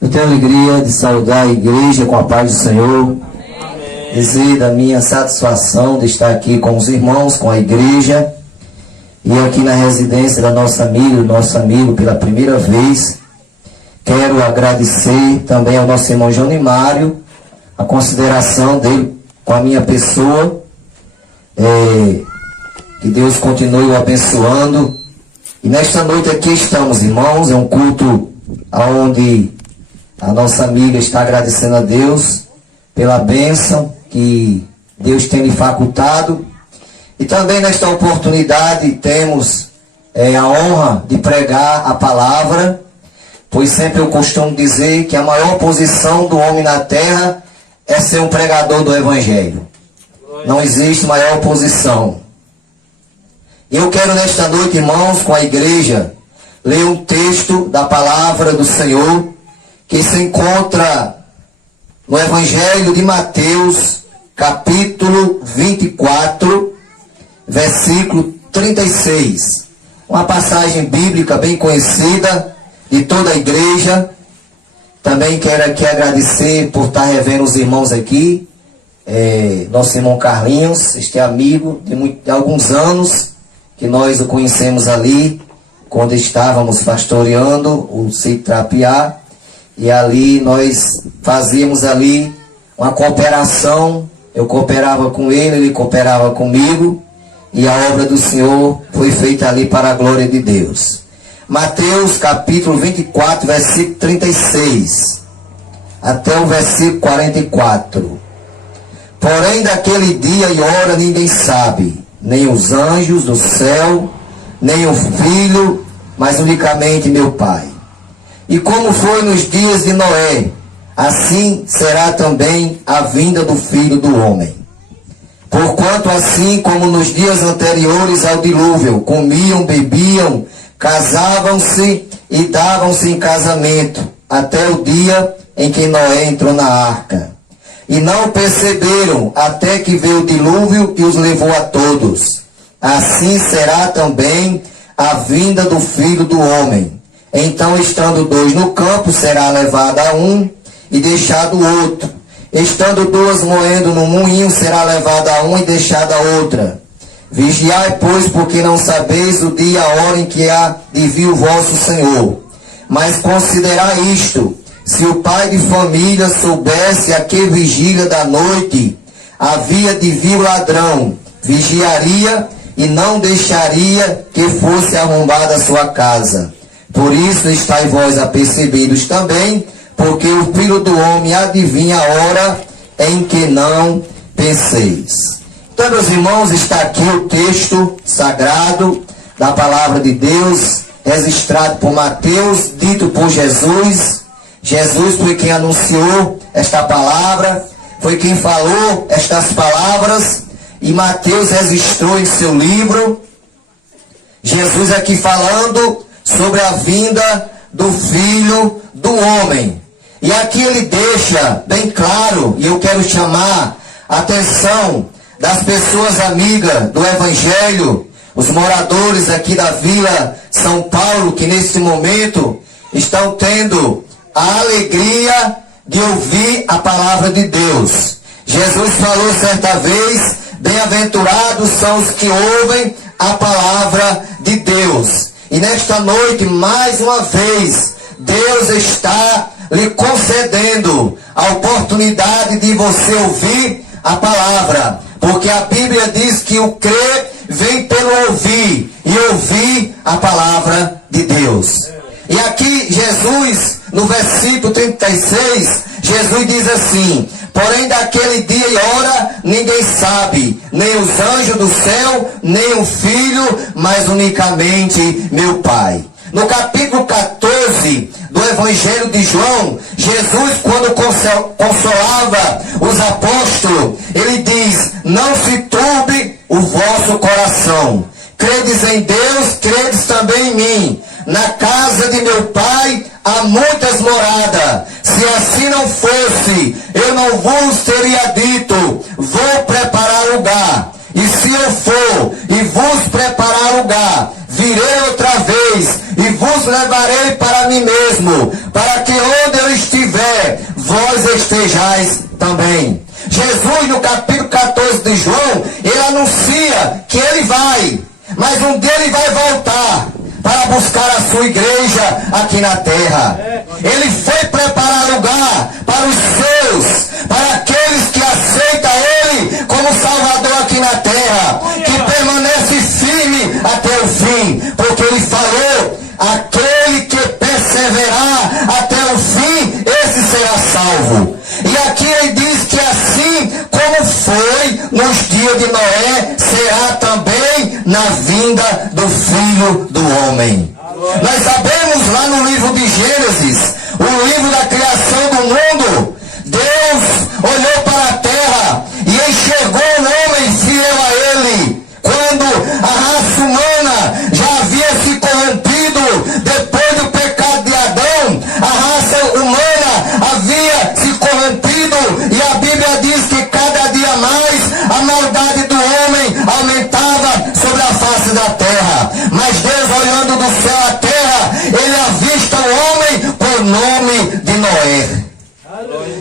Eu tenho a alegria de saudar a igreja com a paz do Senhor. Dizer da minha satisfação de estar aqui com os irmãos, com a igreja, e aqui na residência da nossa amiga, do nosso amigo pela primeira vez. Quero agradecer também ao nosso irmão João Mário, a consideração dele com a minha pessoa. Que Deus continue o abençoando. E nesta noite aqui estamos, irmãos, é um culto onde a nossa amiga está agradecendo a Deus pela bênção que Deus tem lhe facultado. E também nesta oportunidade temos a honra de pregar a palavra, pois sempre eu costumo dizer que a maior posição do homem na terra é ser um pregador do Evangelho. Não existe maior posição. Eu quero nesta noite, irmãos, com a igreja, ler um texto da palavra do Senhor, que se encontra no Evangelho de Mateus, capítulo 24, versículo 36. Uma passagem bíblica bem conhecida de toda a igreja. Também quero aqui agradecer por estar revendo os irmãos aqui. Nosso irmão Carlinhos, este amigo de alguns anos, que nós o conhecemos ali, quando estávamos pastoreando o sítio Trapiá. E ali nós fazíamos ali uma cooperação. Eu cooperava com ele, ele cooperava comigo. E a obra do Senhor foi feita ali para a glória de Deus. Mateus capítulo 24, versículo 36. Até o versículo 44. Porém daquele dia e hora ninguém sabe, nem os anjos do céu, nem o Filho, mas unicamente meu Pai. E como foi nos dias de Noé, assim será também a vinda do Filho do Homem. Porquanto assim como nos dias anteriores ao dilúvio, comiam, bebiam, casavam-se e davam-se em casamento, até o dia em que Noé entrou na arca. E não perceberam até que veio o dilúvio e os levou a todos. Assim será também a vinda do Filho do Homem. Então, estando dois no campo, será levada um e deixado o outro. Estando duas moendo no moinho, será levada um e deixada outra. Vigiai, pois, porque não sabeis o dia e a hora em que há de vir o vosso Senhor. Mas considerai isto: se o pai de família soubesse a que vigília da noite havia de vir o ladrão, vigiaria e não deixaria que fosse arrombada a sua casa. Por isso estáis vós apercebidos também, porque o Filho do Homem adivinha a hora em que não penseis. Então, meus irmãos, está aqui o texto sagrado da palavra de Deus, registrado por Mateus, dito por Jesus. Jesus foi quem anunciou esta palavra, foi quem falou estas palavras, e Mateus registrou em seu livro. Jesus aqui falando sobre a vinda do Filho do Homem. E aqui ele deixa bem claro, e eu quero chamar a atenção das pessoas amigas do Evangelho, os moradores aqui da Vila São Paulo, que nesse momento estão tendo a alegria de ouvir a palavra de Deus. Jesus falou certa vez: bem-aventurados são os que ouvem a palavra de Deus. E nesta noite, mais uma vez, Deus está lhe concedendo a oportunidade de você ouvir a palavra. Porque a Bíblia diz que o crer vem pelo ouvir, e ouvir a palavra de Deus. E aqui Jesus, no versículo 36, Jesus diz assim: porém daquele dia e hora ninguém sabe, nem os anjos do céu, nem o Filho, mas unicamente meu Pai. No capítulo 14 do Evangelho de João, Jesus, quando consolava os apóstolos, ele diz: não se turbe o vosso coração. Credes em Deus, credes também em mim. Na casa de meu Pai há muitas moradas. Se assim não fosse, eu não vos teria dito: vou preparar lugar. E se eu for e vos preparar lugar, lugar, virei outra vez e vos levarei para mim mesmo, para que onde eu estiver, vós estejais também. Jesus, no capítulo 14 de João, ele anuncia que ele vai, mas um dia ele vai voltar para buscar a sua igreja aqui na terra. Ele foi preparar lugar para os seus, para aqueles que aceitam ele como Salvador aqui na terra, que permanece firme até o fim, porque ele falou: aquele que perseverar até o fim, esse será salvo. E aqui ele diz que assim como foi nos dias de Noé, será também na vinda do Filho do Homem. Nós sabemos lá no livro de Gênesis, o livro da criação do mundo, Deus olhou para a terra e enxergou o homem fiel a ele. Quando a raça humana já havia se corrompido, depois do pecado de Adão, a raça humana havia se corrompido, e a Bíblia diz que cada dia mais a maldade do homem aumentava sobre a face da terra. Mas Deus, olhando do céu à terra, ele avista o homem por nome de Noé.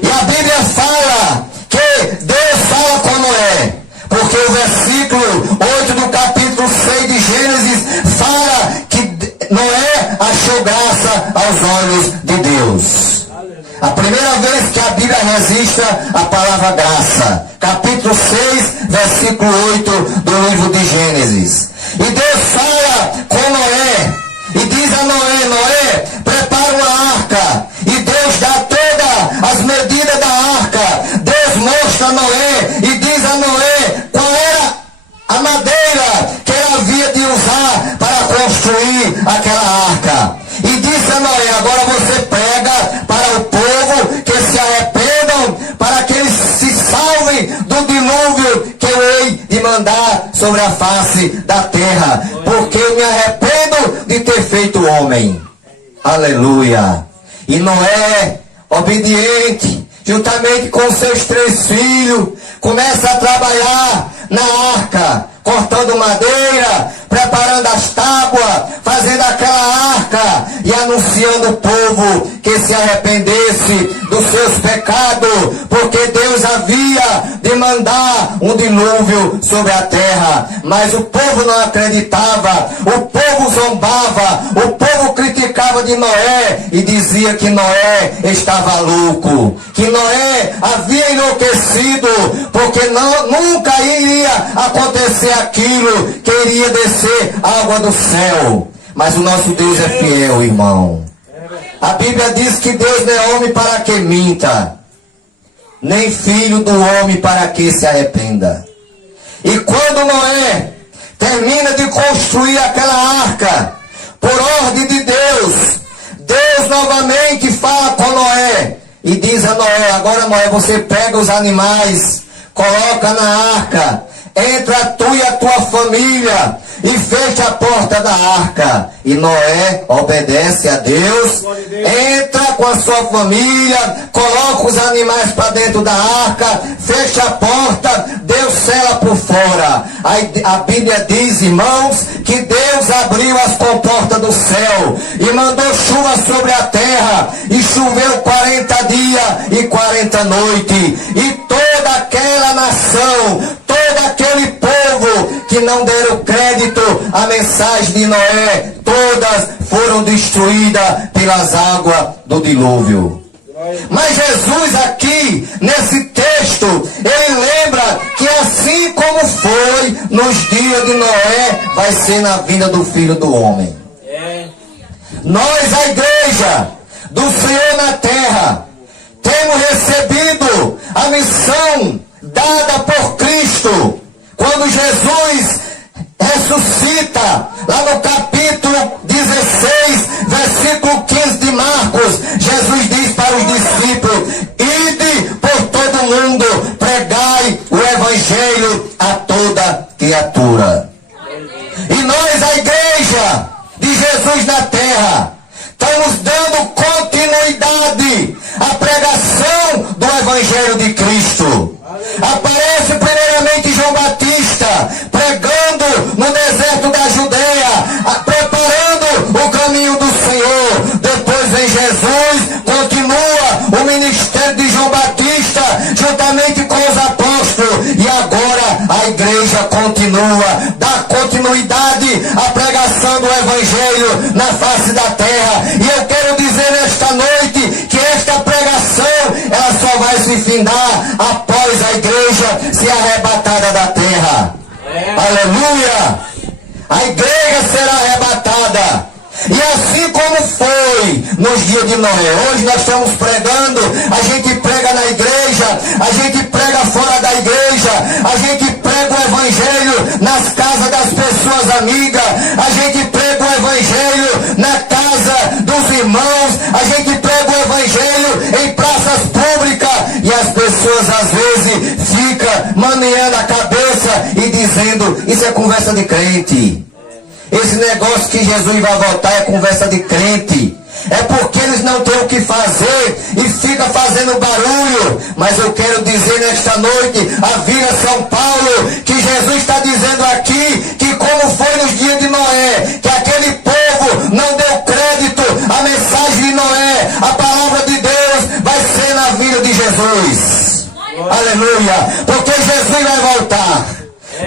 E a Bíblia fala que Deus fala com Noé, porque o versículo 8 do capítulo 6 de Gênesis fala que Noé achou graça aos olhos de Deus. A primeira vez que a Bíblia registra a palavra graça. Capítulo 6, versículo 8 do livro de Gênesis. E Deus fala com Noé e diz a Noé: Noé, prepara uma arca. E Deus dá todas as medidas da arca. Deus mostra a Noé e diz a Noé qual era a madeira que ele havia de usar para construir aquela arca. E disse a Noé: agora você prega para o povo que se arrependam, para que eles se salvem do dilúvio que eu hei de mandar sobre a face da terra, porque eu me arrependo de ter feito o homem. Aleluia. E Noé, obediente, juntamente com seus 3 filhos, começa a trabalhar na arca, cortando madeira, preparando as tábuas, fazendo aquela arca e anunciando o povo que se arrependesse dos seus pecados, porque Deus havia de mandar um dilúvio sobre a terra. Mas o povo não acreditava, o povo zombava, o povo criticava de Noé e dizia que Noé estava louco, que Noé havia enlouquecido, porque nunca iria acontecer aquilo, que iria descer água do céu. Mas o nosso Deus é fiel, irmão. A Bíblia diz que Deus não é homem para que minta, nem filho do homem para que se arrependa. E quando Noé termina de construir aquela arca, por ordem de Deus, Deus novamente fala com Noé e diz a Noé: agora Noé, você pega os animais, coloca na arca, entra tu e a tua família e fecha a porta da arca. E Noé obedece a Deus, entra com a sua família, coloca os animais para dentro da arca, fecha a porta, Deus sela por fora. Aí a Bíblia diz, irmãos, que Deus abriu as comportas do céu e mandou chuva sobre a terra, e choveu 40 dias e 40 noites, e toda aquela nação, todo aquele povo que não deram crédito à mensagem de Noé, todas foram destruídas pelas águas do dilúvio. Mas Jesus aqui, nesse texto, ele lembra que assim como foi nos dias de Noé, vai ser na vinda do Filho do Homem. Nós, a igreja do Senhor na terra, temos recebido a missão dada por Cristo. Quando Jesus ressuscita, lá no capítulo 16, versículo 15 de Marcos, Jesus diz para os discípulos: ide por todo mundo, pregai o evangelho a toda criatura. E nós, a igreja de Jesus na terra, estamos dando continuidade à pregação do evangelho de Cristo. Aparece primeiramente João Batista pregando no deserto da Judeia, E agora a igreja continua, dá continuidade à pregação do Evangelho na face da terra. E eu quero dizer nesta noite que esta pregação, ela só vai se findar após a igreja ser arrebatada da terra. Aleluia! A igreja será arrebatada. E assim como foi nos dias de Noé, hoje nós estamos pregando, a gente prega na igreja, a gente prega fora da igreja, a gente prega o Evangelho nas casas das pessoas amigas, a gente prega o Evangelho na casa dos irmãos, a gente prega o Evangelho em praças públicas, e as pessoas às vezes ficam maneando a cabeça e dizendo, isso é conversa de crente. Esse negócio que Jesus vai voltar é conversa de crente. É porque eles não têm o que fazer e ficam fazendo barulho. Mas eu quero dizer nesta noite, a Vila São Paulo, que Jesus está dizendo aqui, que como foi nos dias de Noé, que aquele povo não deu crédito à mensagem de Noé, a palavra de Deus vai ser na vida de Jesus. Aleluia. Porque Jesus vai voltar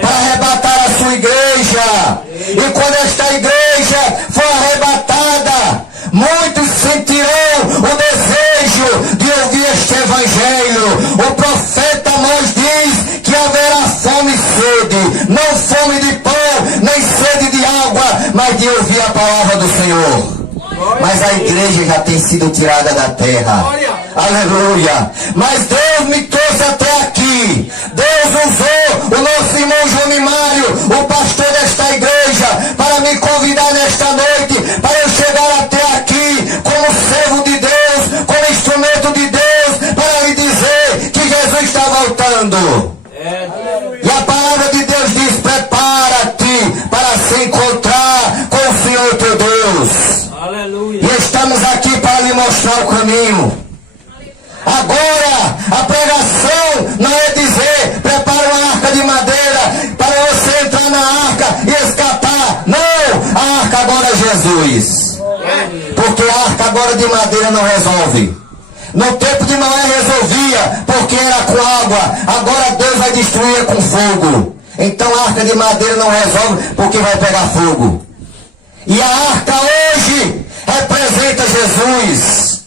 para arrebatar a sua igreja. E quando esta igreja for arrebatada, muitos sentirão o desejo de ouvir este Evangelho. O profeta Amós diz que haverá fome e sede, não fome de pão, nem sede de água, mas de ouvir a palavra do Senhor. Mas a igreja já tem sido tirada da terra. Aleluia. Mas Deus me trouxe até aqui. Deus usou o nosso irmão João Mário, o pastor desta igreja, para me convidar nesta noite, para eu chegar até aqui como servo de Deus, como instrumento de Deus, para lhe dizer que Jesus está voltando. E a palavra de Deus diz, prepara-te para se encontrar com o Senhor teu Deus. Aleluia. E estamos aqui para lhe mostrar o caminho. Agora, a pregação não é dizer, prepara uma arca de madeira para você entrar na arca e escapar. Não, a arca agora é Jesus. Porque a arca agora de madeira não resolve. No tempo de Noé resolvia, porque era com água. Agora Deus vai destruir com fogo. Então a arca de madeira não resolve, porque vai pegar fogo. E a arca hoje representa Jesus.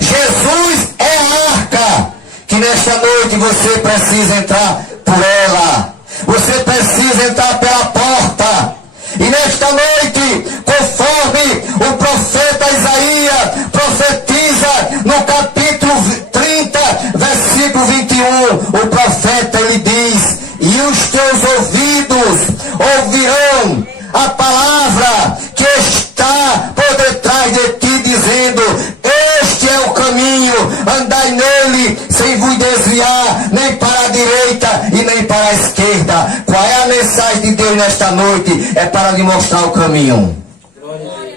Jesus é a arca que nesta noite você precisa entrar por ela. Você precisa entrar pela porta. E nesta noite, conforme o profeta Isaías profetiza no capítulo 30, versículo 21, o profeta ele diz, e os teus ouvidos ouvirão a palavra que está por detrás de ti, dizendo, este é o caminho, andai nele, sem vos desviar, nem para a direita e nem para a esquerda. Qual é a mensagem de Deus nesta noite? É para lhe mostrar o caminho.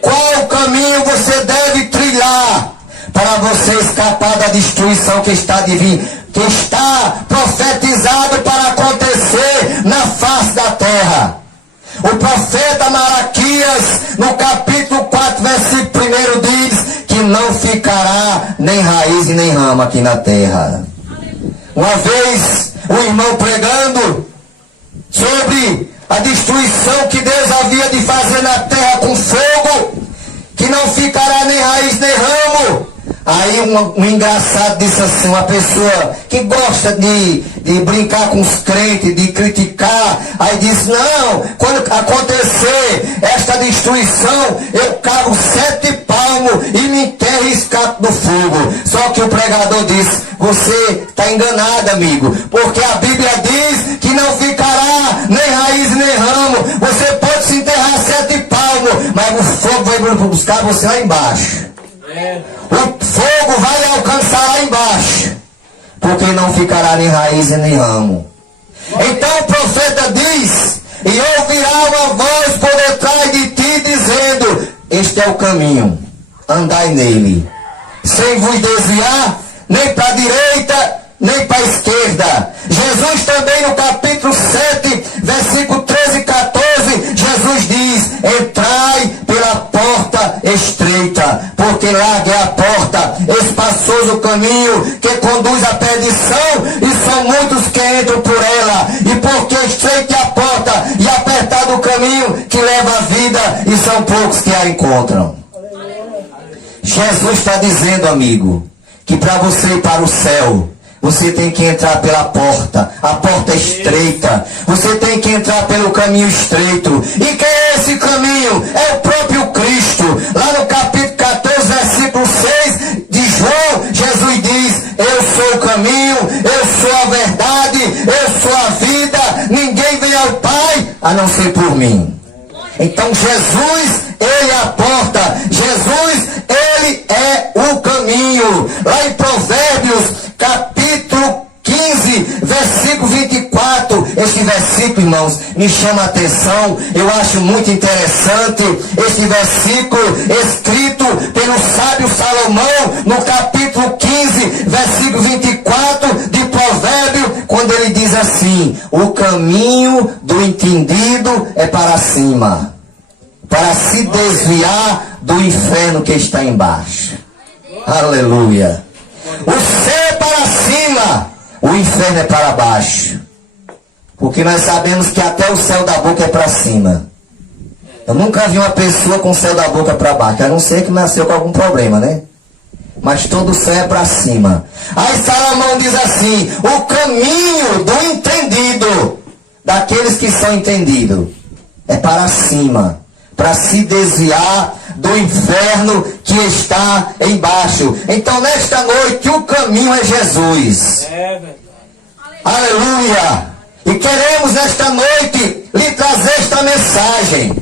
Qual o caminho você deve trilhar para você escapar da destruição que está profetizado para acontecer na face da terra? O profeta Malaquias, no capítulo 4, versículo 1, diz que não ficará nem raiz e nem rama aqui na terra. Uma vez, o irmão pregando sobre a destruição que Deus havia de fazer na terra com fogo, que não ficará nem raiz nem ramo. Aí um engraçado disse assim, uma pessoa que gosta de brincar com os crentes, de criticar, aí disse, não, quando acontecer esta destruição, eu cavo 7 palmos e me enterro e escapo do fogo. Só que o pregador disse, você está enganado, amigo, porque a Bíblia diz que não ficará nem raiz nem ramo. Você pode se enterrar 7 palmos, mas o fogo vai buscar você lá embaixo. O fogo vai alcançar lá embaixo, porque não ficará nem raiz nem ramo. Então o profeta diz, e ouvirá uma voz por detrás de ti dizendo, este é o caminho, andai nele, sem vos desviar, nem para a direita, nem para a esquerda. Jesus também no capítulo 7, versículo 13 e 14, Jesus diz, entrai pela porta estreita, porque larga é a porta, espaçoso o caminho que conduz à perdição, e são muitos que entram por ela. leva a vida e são poucos que a encontram. Jesus está dizendo, amigo, que para você ir para o céu, você tem que entrar pela porta. A porta é estreita. Você tem que entrar pelo caminho estreito. E quem é esse caminho? É o próprio Cristo. Lá no capítulo 14, versículo 6 de João, Jesus diz: eu sou o caminho, eu sou a verdade, eu sou a vida. Ninguém vem ao Pai a não ser por mim. Então Jesus, Ele é a porta. Jesus, Ele é o caminho. Lá em Provérbios, capítulo 15, versículo 24. Este versículo, irmãos, me chama a atenção. Eu acho muito interessante este versículo escrito pelo sábio Salomão no capítulo 15, versículo 24 de Provérbio, quando ele diz assim: o caminho do entendido é para cima, para se desviar do inferno que está embaixo. Aleluia. O céu é para cima, o inferno é para baixo. Porque nós sabemos que até o céu da boca é para cima. Eu nunca vi uma pessoa com o céu da boca para baixo, a não ser que nasceu com algum problema, né? Mas todo o céu é para cima. Aí Salomão diz assim: o caminho do entendido, daqueles que são entendidos, é para cima, para se desviar do inferno que está embaixo. Então nesta noite o caminho é Jesus. Aleluia. E queremos nesta noite lhe trazer esta mensagem.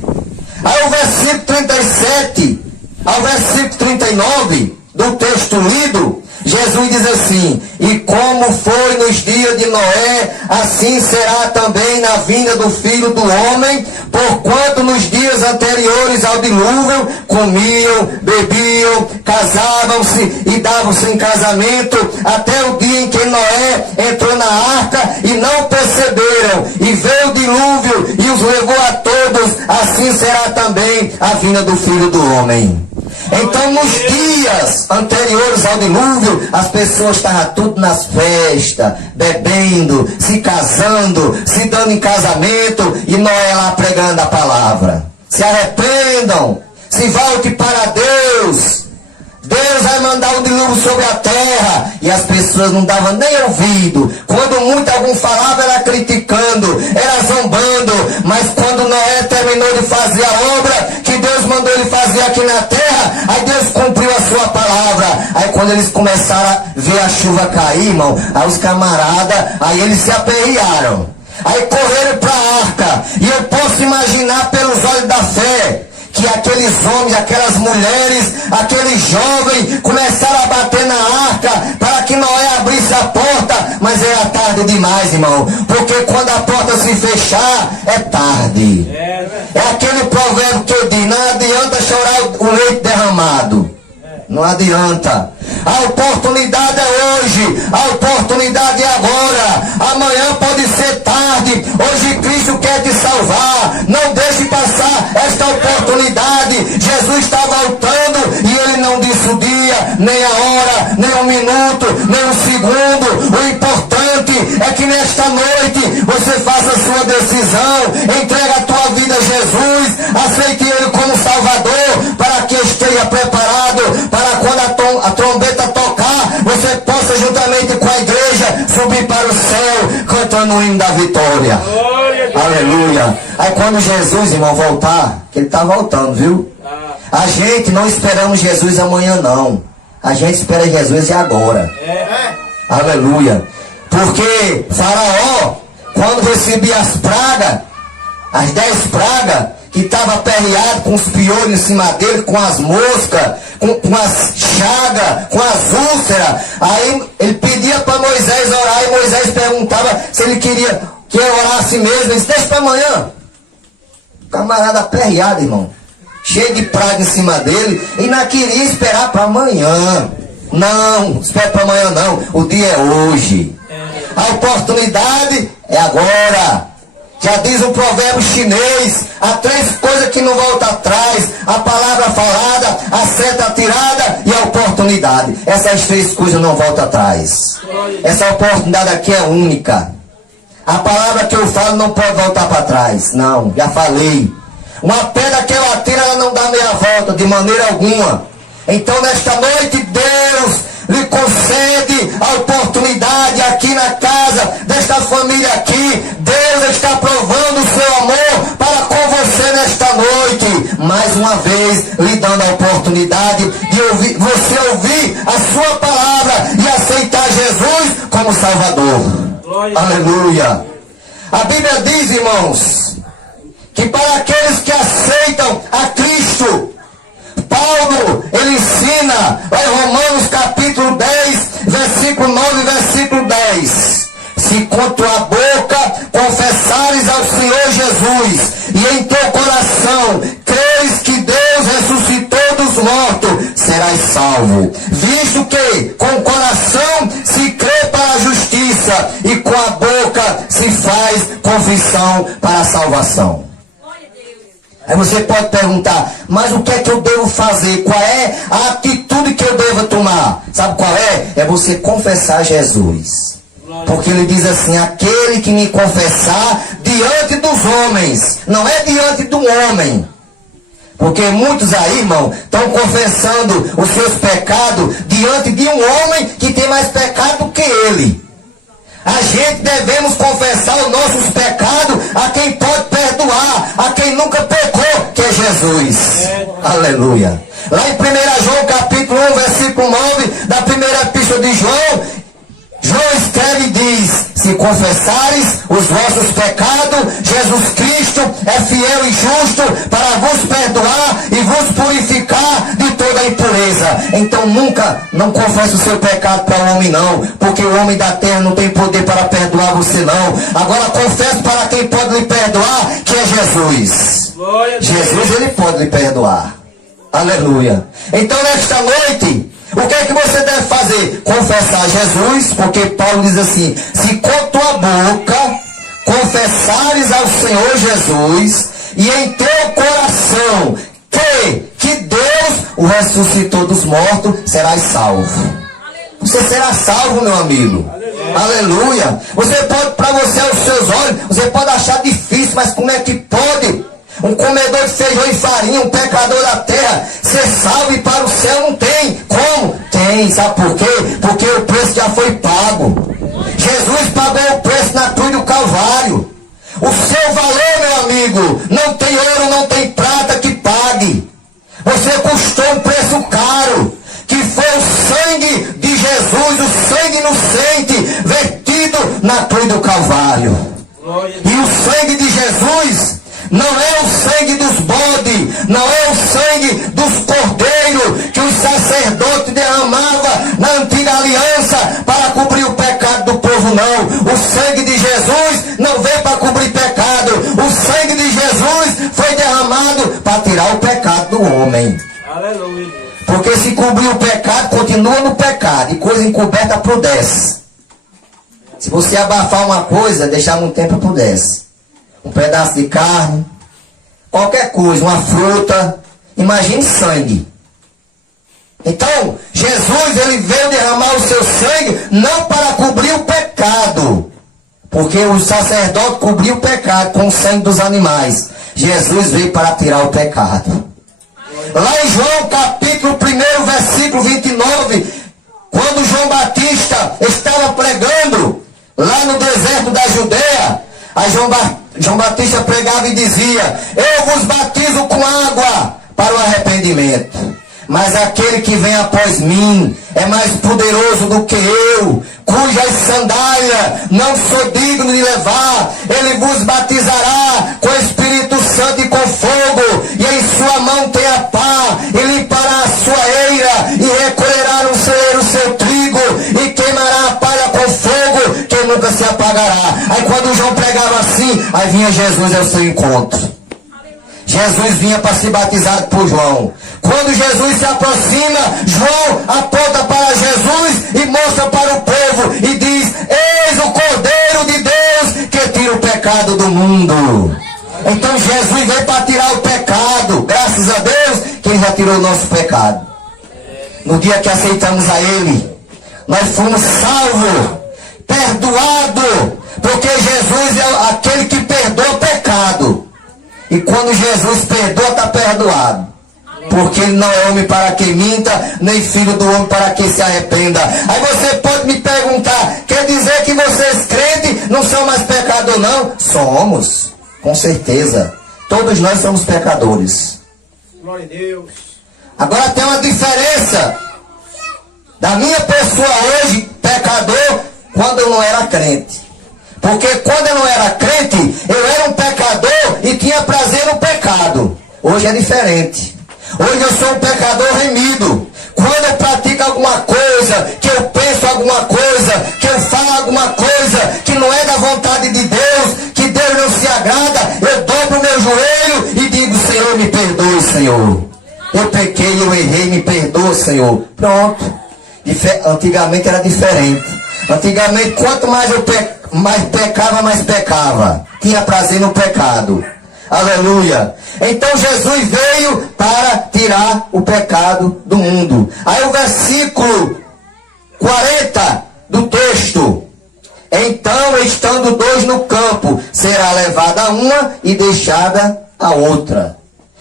Aí o versículo 37 ao versículo 39 do texto lido, Jesus diz assim: e como foi nos dias de Noé, assim será também na vinda do Filho do Homem. Porquanto nos dias anteriores ao dilúvio, comiam, bebiam, casavam-se e davam-se em casamento, até o dia em que Noé entrou na arca, e não perceberam, e veio o dilúvio e os levou a todos. Assim será também a vinda do Filho do Homem. Então nos dias anteriores ao dilúvio, as pessoas estavam tudo nas festas, bebendo, se casando, se dando em casamento, e Noé lá pregando a palavra: se arrependam, se volte para Deus, Deus vai mandar um dilúvio sobre a terra. E as pessoas não davam nem ouvido. Quando muito algum falava, era criticando, era zombando. Mas quando Noé terminou de fazer a obra que Deus mandou ele fazer aqui na terra, aí Deus cumpriu a sua palavra. Aí quando eles começaram a ver a chuva cair, irmão, aí os camaradas, aí eles se aperrearam, aí correram para a arca. E eu posso imaginar pelos olhos da fé que aqueles homens, aquelas mulheres, aqueles jovens começaram a bater na arca para que Noé abrisse a porta. Mas era tarde demais, irmão, porque quando a porta se fechar, é tarde. É aquele provérbio que eu digo: não adianta chorar o leite derramado. Não adianta. A oportunidade é hoje, a oportunidade é agora. Amanhã pode ser tarde. Hoje Cristo quer te salvar. Não deixe passar esta oportunidade. Jesus está voltando e Ele não disse o dia, nem a hora, nem um minuto, nem um segundo. O importante é que nesta noite você faça a sua decisão, entregue a tua vida a Jesus, aceite Ele como Salvador, para que esteja preparado para quando a trombeta tocar, você possa juntamente com a igreja subir para o céu cantando o hino da vitória. Aleluia. Aí quando Jesus, irmão, voltar, que Ele está voltando, viu? A gente não esperamos Jesus amanhã, não. A gente espera Jesus agora. Aleluia. Porque Faraó, quando recebia as pragas, as 10 pragas, que estava aperreado com os piolhos em cima dele, com as moscas, com as chagas, com as úlceras. Aí ele pedia para Moisés orar, e Moisés perguntava se ele queria que eu orasse mesmo. Ele disse: deixa para amanhã. Camarada aperreado, irmão, cheio de praga em cima dele, e não queria esperar para amanhã. Não, espera para amanhã não, o dia é hoje. A oportunidade é agora. Já diz o provérbio chinês: há 3 coisas que não voltam atrás: a palavra falada, a seta tirada e a oportunidade. Essas 3 coisas não voltam atrás. Essa oportunidade aqui é única. A palavra que eu falo não pode voltar para trás. Não, já falei. Uma pedra que ela tira, ela não dá meia volta, de maneira alguma. Então, nesta noite, Deus lhe concede a oportunidade aqui na casa desta família aqui. Deus está provando o seu amor para com você nesta noite. Mais uma vez, lhe dando a oportunidade de você ouvir a sua palavra e aceitar Jesus como Salvador. Glória. Aleluia. A Bíblia diz, irmãos, que para aqueles que aceitam a Cristo, Paulo, ele ensina em Romanos capítulo 10, versículo 9 e versículo 10. Se com tua boca confessares ao Senhor Jesus e em teu coração creres que Deus ressuscitou dos mortos, serás salvo. Visto que com o coração se crê para a justiça e com a boca se faz confissão para a salvação. Aí você pode perguntar, mas o que é que eu devo fazer? Qual é a atitude que eu devo tomar? Sabe qual é? É você confessar Jesus. Porque ele diz assim, aquele que me confessar diante dos homens, não é diante do homem. Porque muitos aí, irmão, estão confessando os seus pecados diante de um homem que tem mais pecado do que ele. A gente devemos confessar os nossos pecados a quem pode perdoar, a quem nunca pecou, que é Jesus. Aleluia. Lá em 1 João capítulo 1, versículo 9, da primeira epístola de João, João escreve e diz, se confessares os vossos pecados, Jesus Cristo é fiel e justo para vos perdoar e vos purificar de toda a impureza. Então nunca, não confesse o seu pecado para o homem não, porque o homem da terra não tem poder para perdoar você não. Agora confesse para quem pode lhe perdoar, que é Jesus. Jesus, ele pode lhe perdoar. Aleluia. Então nesta noite, o que é que você deve fazer? Confessar Jesus, porque Paulo diz assim, se com tua boca confessares ao Senhor Jesus e em teu coração que Deus o ressuscitou dos mortos, serás salvo. Você será salvo, meu amigo. Aleluia. Você pode, para você, aos seus olhos, você pode achar difícil, mas como é que pode? Um comedor de feijão e farinha, um pecador da terra, ser salvo e para o céu não tem. Como? Tem, sabe por quê? Porque o preço já foi pago. Jesus pagou o preço na cruz do Calvário. O seu valor, meu amigo, não tem ouro, não tem prata que pague. Você custou um preço caro, que foi o sangue de Jesus, o sangue inocente, vertido na cruz do Calvário. E o sangue de Jesus não é o sangue dos bodes, não é o sangue dos cordeiros que os sacerdotes derramavam na antiga aliança para cobrir o pecado do povo, não. O sangue de Jesus não veio para cobrir pecado. O sangue de Jesus foi derramado para tirar o pecado do homem. Aleluia. Porque se cobrir o pecado, continua no pecado, e coisa encoberta apodrece. Se você abafar uma coisa, deixar muito tempo apodrece. Um pedaço de carne, qualquer coisa, uma fruta, imagine sangue. Então, Jesus, ele veio derramar o seu sangue não para cobrir o pecado, porque o sacerdote cobriu o pecado com o sangue dos animais. Jesus veio para tirar o pecado. Lá em João capítulo 1, versículo 29, quando João Batista estava pregando lá no deserto da Judeia, João Batista pregava e dizia, eu vos batizo com água para o arrependimento, mas aquele que vem após mim é mais poderoso do que eu, cujas sandálias não sou digno de levar. Ele vos batizará com o Espírito Santo e com fogo, e em sua mão tem a pá, e limpará a sua eira, e recolherá no celeiro o seu trigo, e queimará a palha com fogo, que nunca se apagará. Aí quando João pregava assim, aí vinha Jesus ao seu encontro. Jesus vinha para ser batizado por João. Quando Jesus se aproxima, João aponta para Jesus e mostra para o povo e diz, eis o Cordeiro de Deus que tira o pecado do mundo. Então Jesus veio para tirar o pecado. Graças a Deus que ele já tirou o nosso pecado. No dia que aceitamos a ele, nós fomos salvos, perdoados, porque Jesus é aquele que perdoa o pecado. E quando Jesus perdoa, está perdoado. Porque ele não é homem para que minta, nem filho do homem para que se arrependa. Aí você pode me perguntar, quer dizer que vocês crentes não são mais pecadores, não? Somos, com certeza. Todos nós somos pecadores. Glória a Deus. Agora tem uma diferença da minha pessoa hoje, pecador, quando eu não era crente. Porque quando eu não era crente, eu era um pecador e tinha prazer no pecado. Hoje é diferente. Hoje eu sou um pecador remido. Quando eu pratico alguma coisa, que eu penso alguma coisa, que eu falo alguma coisa que não é da vontade de Deus, que Deus não se agrada, eu dobro o meu joelho e digo, Senhor, me perdoe, Senhor. Eu pequei, eu errei, me perdoe, Senhor. Pronto. Antigamente era diferente. Antigamente, quanto mais eu pecava, mais pecava. Tinha prazer no pecado. Aleluia. Então Jesus veio para tirar o pecado do mundo. Aí o versículo 40 do texto. Então, estando dois no campo, será levada uma e deixada a outra.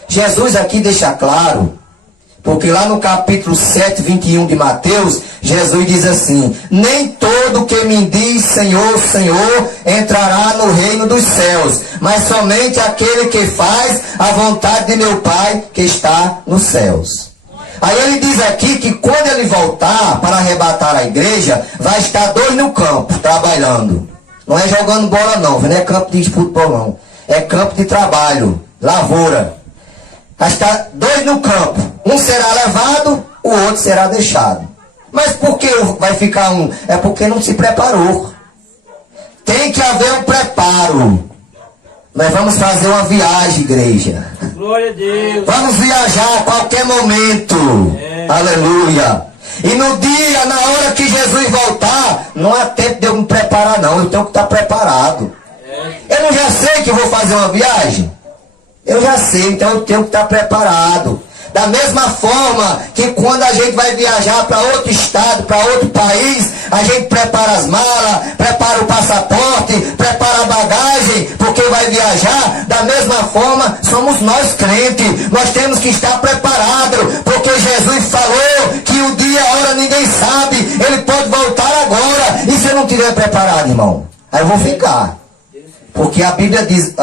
Jesus aqui deixa claro, porque lá no capítulo 7, 21 de Mateus, Jesus diz assim, nem todo que me diz Senhor, Senhor, entrará no reino dos céus, mas somente aquele que faz a vontade de meu Pai que está nos céus. Aí ele diz aqui que quando ele voltar para arrebatar a igreja, vai estar dois no campo, trabalhando. Não é jogando bola não, não é campo de futebol não. É campo de trabalho, lavoura. Vai estar dois no campo. Um será levado, o outro será deixado. Mas por que vai ficar um? É porque não se preparou. Tem que haver um preparo. Nós vamos fazer uma viagem, igreja. Glória a Deus. Vamos viajar a qualquer momento. Aleluia. E no dia, na hora que Jesus voltar, não há tempo de eu me preparar não. Eu tenho que estar preparado. Eu não já sei que vou fazer uma viagem? Eu já sei, então eu tenho que estar preparado. Da mesma forma que quando a gente vai viajar para outro estado, para outro país, a gente prepara as malas, prepara o passaporte, prepara a bagagem, porque vai viajar. Da mesma forma, somos nós crentes. Nós temos que estar preparados, porque Jesus falou que o dia e a hora ninguém sabe. Ele pode voltar agora. E se eu não estiver preparado, irmão? Aí eu vou ficar. Porque a Bíblia diz,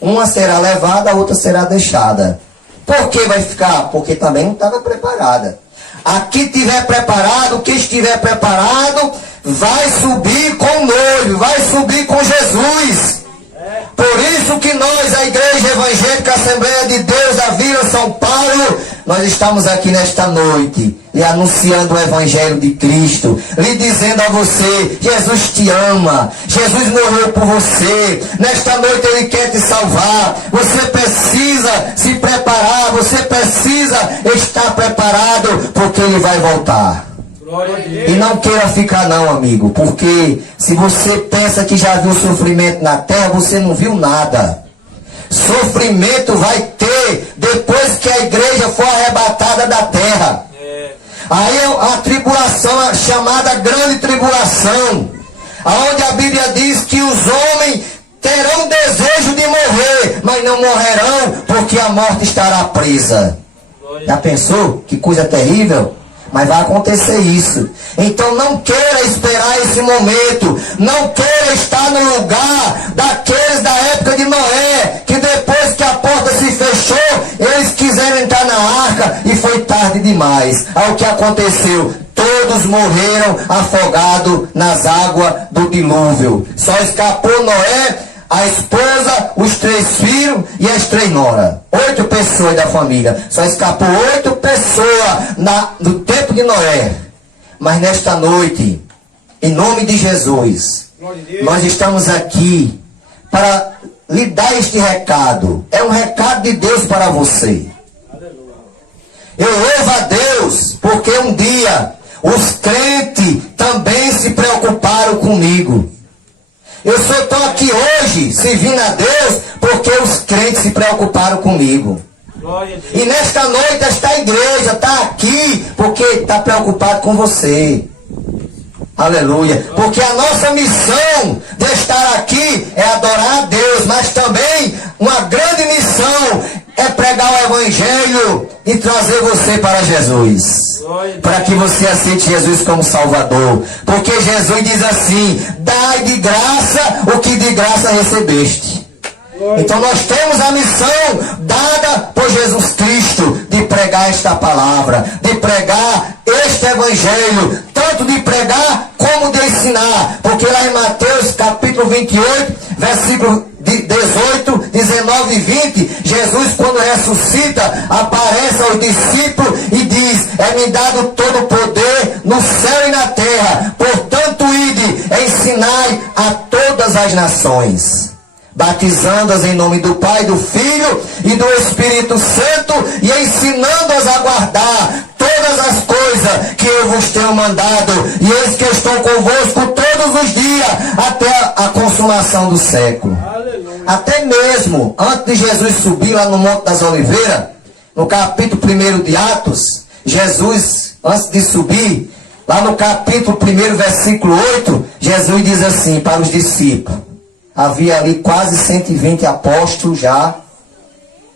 uma será levada, a outra será deixada. Por que vai ficar? Porque também não estava preparada. Aqui estiver preparado, que estiver preparado, vai subir com o noivo, vai subir com Jesus. Por isso que nós, a Igreja Evangélica Assembleia de Deus da Vila São Paulo, nós estamos aqui nesta noite, lhe anunciando o Evangelho de Cristo, lhe dizendo a você, Jesus te ama, Jesus morreu por você, nesta noite Ele quer te salvar, você precisa se preparar, você precisa estar preparado, porque Ele vai voltar. E não queira ficar não, amigo, porque se você pensa que já viu sofrimento na terra, você não viu nada. Sofrimento vai ter depois que a igreja for arrebatada da terra. Aí a tribulação, a chamada grande tribulação, onde a Bíblia diz que os homens terão desejo de morrer, mas não morrerão, porque a morte estará presa. Já pensou? Que coisa terrível? Mas vai acontecer isso. Então não queira esperar esse momento. Não queira estar no lugar daqueles da época de Noé, que depois que a porta se fechou, eles quiseram entrar na arca e foi tarde demais. Aí o que aconteceu? Todos morreram afogados nas águas do dilúvio. Só escapou Noé, a esposa, os 3 filhos e as 3 noras. 8 pessoas da família. Só escapou 8 pessoas no tempo de Noé. Mas nesta noite, em nome de Jesus, nós estamos aqui para lhe dar este recado. É um recado de Deus para você. Eu louvo a Deus, porque um dia os crentes também se preocuparam comigo. Eu só estou aqui hoje, servindo a Deus, porque os crentes se preocuparam comigo. E nesta noite, esta igreja está aqui, porque está preocupado com você. Aleluia. Porque a nossa missão de estar aqui é adorar a Deus, mas também uma grande missão é pregar o Evangelho e trazer você para Jesus. Para que você aceite Jesus como Salvador. Porque Jesus diz assim: dai de graça o que de graça recebeste. Então nós temos a missão dada por Jesus Cristo de pregar esta palavra, de pregar este Evangelho, tanto de pregar como de ensinar. Porque lá em Mateus capítulo 28, versículo 18, 19 e 20, Jesus, quando ressuscita, aparece aos discípulos e diz: é-me dado todo o poder no céu e na terra, portanto ide, ensinai a todas as nações, batizando-as em nome do Pai, do Filho e do Espírito Santo, e ensinando-as a guardar todas as coisas que eu vos tenho mandado, e eis que eu estou convosco todos os dias, até a consumação do século. Aleluia. Até mesmo antes de Jesus subir lá no Monte das Oliveiras, no capítulo 1 de Atos, Jesus, antes de subir, lá no capítulo 1, versículo 8, Jesus diz assim para os discípulos. Havia ali quase 120 apóstolos já.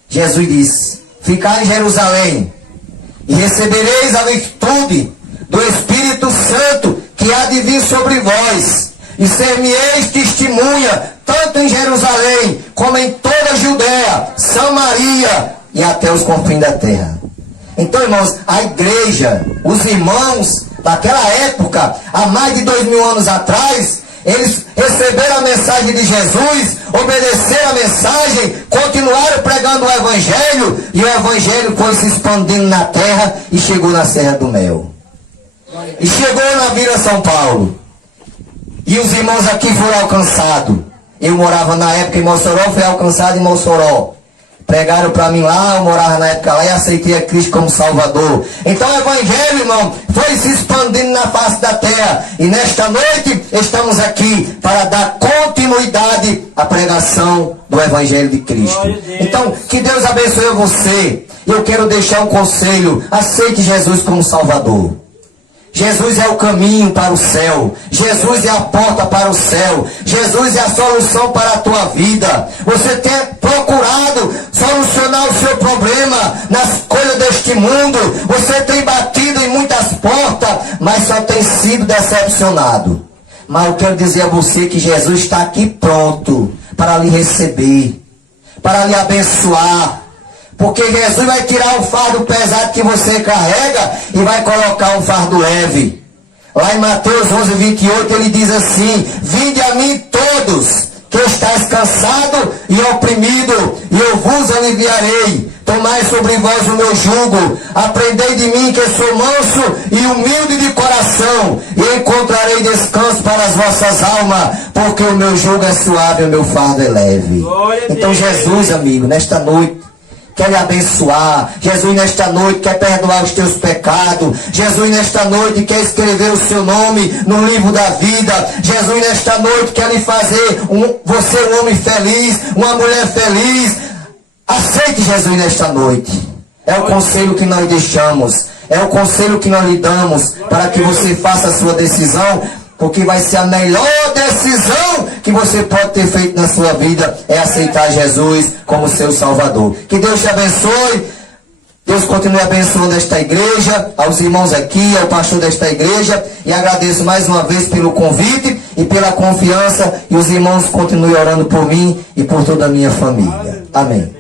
Jesus disse: ficai em Jerusalém e recebereis a virtude do Espírito Santo que há de vir sobre vós, e ser-me-eis testemunha tanto em Jerusalém como em toda a Judéia, Samaria e até os confins da terra. Então, irmãos, a igreja, os irmãos daquela época, há mais de 2000 anos atrás, eles receberam a mensagem de Jesus, obedeceram a mensagem, continuaram pregando o Evangelho, e o Evangelho foi se expandindo na terra e chegou na Serra do Mel. E chegou na Vila São Paulo. E os irmãos aqui foram alcançados. Eu morava na época em Mossoró, fui alcançado em Mossoró. Pregaram para mim lá, eu morava na época lá e aceitei a Cristo como Salvador. Então o Evangelho, irmão, foi se expandindo na face da terra. E nesta noite estamos aqui para dar continuidade à pregação do Evangelho de Cristo. Então, que Deus abençoe você. Eu quero deixar um conselho: aceite Jesus como Salvador. Jesus é o caminho para o céu. Jesus é a porta para o céu. Jesus é a solução para a tua vida. Você tem procurado solucionar o seu problema nas coisas deste mundo. Você tem batido em muitas portas, mas só tem sido decepcionado. Mas eu quero dizer a você que Jesus está aqui pronto para lhe receber, para lhe abençoar. Porque Jesus vai tirar o fardo pesado que você carrega e vai colocar um fardo leve. Lá em Mateus 11, 28, ele diz assim: vinde a mim todos que estáis cansados e oprimidos, e eu vos aliviarei. Tomai sobre vós o meu jugo, aprendei de mim que sou manso e humilde de coração, e encontrarei descanso para as vossas almas, porque o meu jugo é suave e o meu fardo é leve. Então Jesus, amigo, nesta noite quer lhe abençoar. Jesus nesta noite quer perdoar os teus pecados. Jesus nesta noite quer escrever o seu nome no livro da vida. Jesus nesta noite quer lhe fazer você um homem feliz, uma mulher feliz. Aceite Jesus nesta noite. É o conselho que nós deixamos, é o conselho que nós lhe damos, para que você faça a sua decisão, porque vai ser a melhor decisão que você pode ter feito na sua vida, é aceitar Jesus como seu Salvador. Que Deus te abençoe. Deus continue abençoando esta igreja, aos irmãos aqui, ao pastor desta igreja, e agradeço mais uma vez pelo convite e pela confiança, e os irmãos continuem orando por mim e por toda a minha família. Amém.